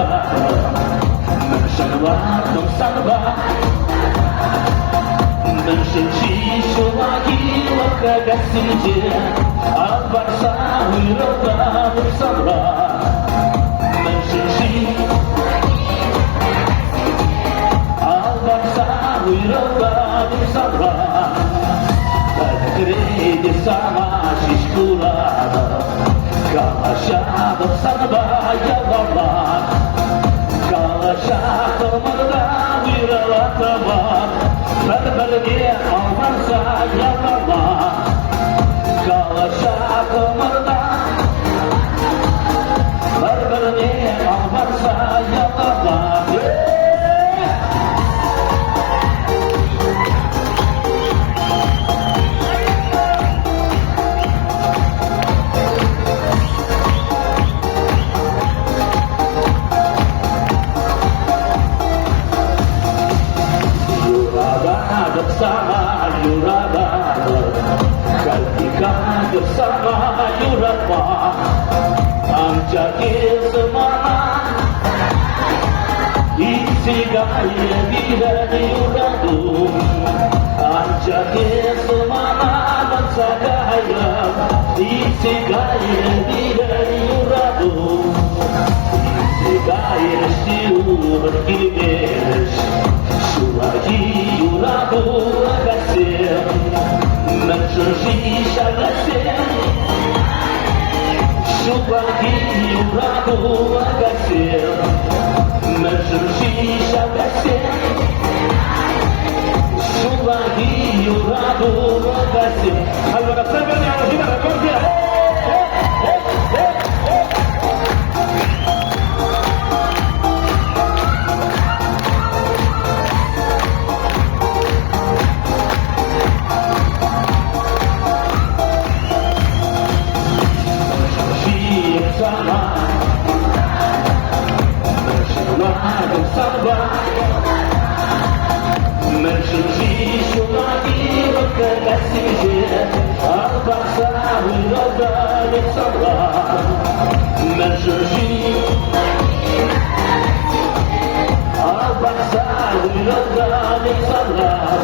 门上瓦东上瓦，门神奇说话一我可感世界，阿巴萨维罗巴门上瓦，门神奇，阿巴萨维罗巴门上瓦，Kredi sama shishkulada, kalashado sanaba yavama, kalashado marda viravatama, barbarge avansa yavama, kalashado marda, barbarge avansa yavama. Bersama Yuraba, ketika bersama Yuraba, anjaki semangat, isi gaya bila Yuradu, anjaki semangat bangsa gaya, isi gaya bila Yuradu, isi gaya siu berkiris. Suagi yurabu agasir, mencerci agasir. Suagi yurabu agasir, mencerci agasir. Suagi yurabu agasir. Allora, preveniamo di dare cordiale. Mencuci syuragi berkekasih Al-Baqsa Wiladah Sabar Mencuci Al-Baqsa Wiladah Sabar